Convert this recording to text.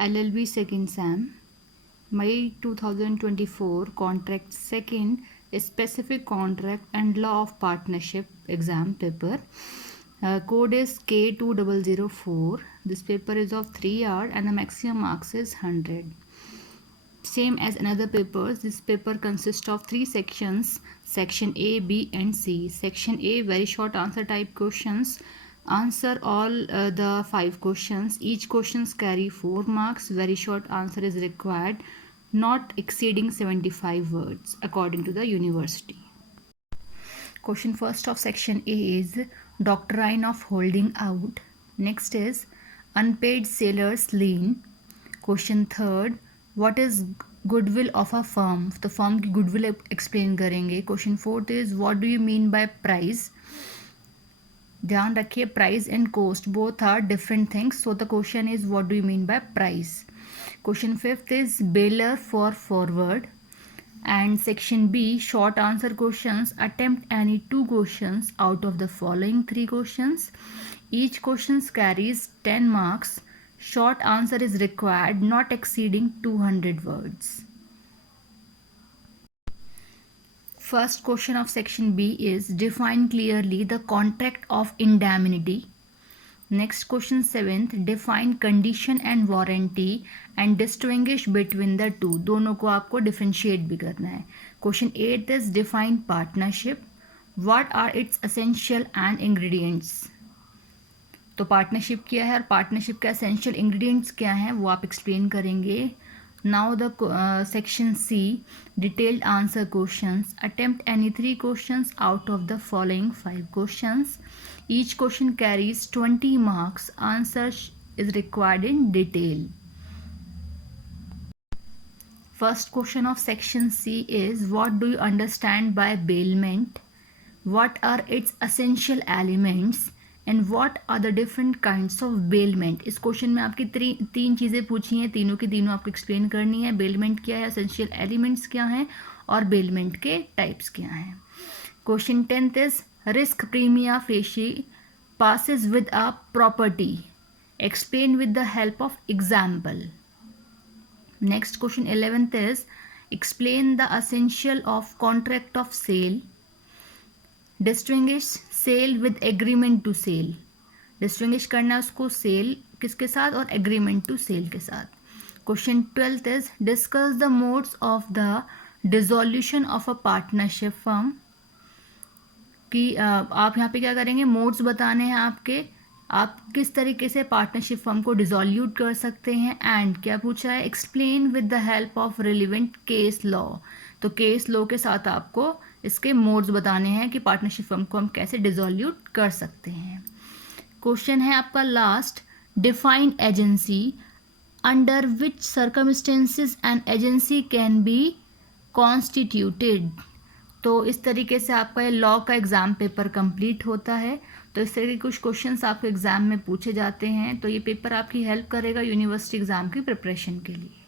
LLB second SAM, May 2024 contract second specific contract and law of partnership exam paper. Code is K2004. This paper is of 3 hours and the maximum marks is 100. Same as another papers, this paper consists of 3 sections, section A, B and C. Section A, very short answer type questions. Answer all the 5 questions. Each questions carry 4 marks. Very short answer is required, not exceeding 75 words according to the university. Question first of section A is doctrine of holding out. Next is unpaid sailors lien. Question third, what is goodwill of a firm? तो firm की goodwill explain करेंगे. Question fourth is what do you mean by price? ध्यान रखिए price and cost both are different things. So the question is what do you mean by price? Question fifth is bailer for forward. And section B, short answer questions. Attempt any 2 questions out of the following 3 questions. Each question carries 10 marks. Short answer is required, not exceeding 200 words. First question of section B is define clearly the contract of indemnity. Next question 7th, define condition and warranty and distinguish between the two. दोनों को आपको differentiate भी करना है. Question 8th is define partnership. What are its essential and ingredients? तो पार्टनरशिप क्या है और पार्टनरशिप का एसेंशियल इंग्रेडिएंट्स क्या हैं वो आप एक्सप्लेन करेंगे. Now the section C, detailed answer questions. Attempt any 3 questions out of the following 5 questions. Each question carries 20 marks. Answer is required in detail. First question of section C is what do you understand by bailment? What are its essential elements and what are the different kinds of bailment. इस question में आपकी 3 चीज़ें पूछी हैं, तीनों की तीनों आपको एक्सप्लेन करनी है. बेलमेंट क्या है, एसेंशियल एलिमेंट्स क्या हैं और बेलमेंट के टाइप्स क्या हैं. Question 10th is risk Primia facie passes with a property. Explain with the help of example. Next question 11th is explain the essential of contract of sale. Distinguish sale with agreement to sale. Distinguish करना है उसको sale किसके साथ और agreement to sale के साथ. Question 12th is discuss the modes of the dissolution of a partnership firm. कि आप यहाँ पे क्या करेंगे, मोड्स बताने हैं आपके, आप किस तरीके से पार्टनरशिप फर्म को डिसॉल्यूट कर सकते हैं. एंड क्या पूछा है, explain with the help of relevant case law. तो केस लॉ के साथ आपको इसके मोड्स बताने हैं कि पार्टनरशिप फर्म को हम कैसे डिसॉल्यूट कर सकते हैं. क्वेश्चन है आपका last, define agency. Under which circumstances an agency can be constituted. तो इस तरीके से आपका ये लॉ का एग्ज़ाम पेपर कंप्लीट होता है. तो इस तरह के कुछ क्वेश्चंस आपके एग्ज़ाम में पूछे जाते हैं. तो ये पेपर आपकी हेल्प करेगा यूनिवर्सिटी एग्ज़ाम की प्रिपरेशन के लिए.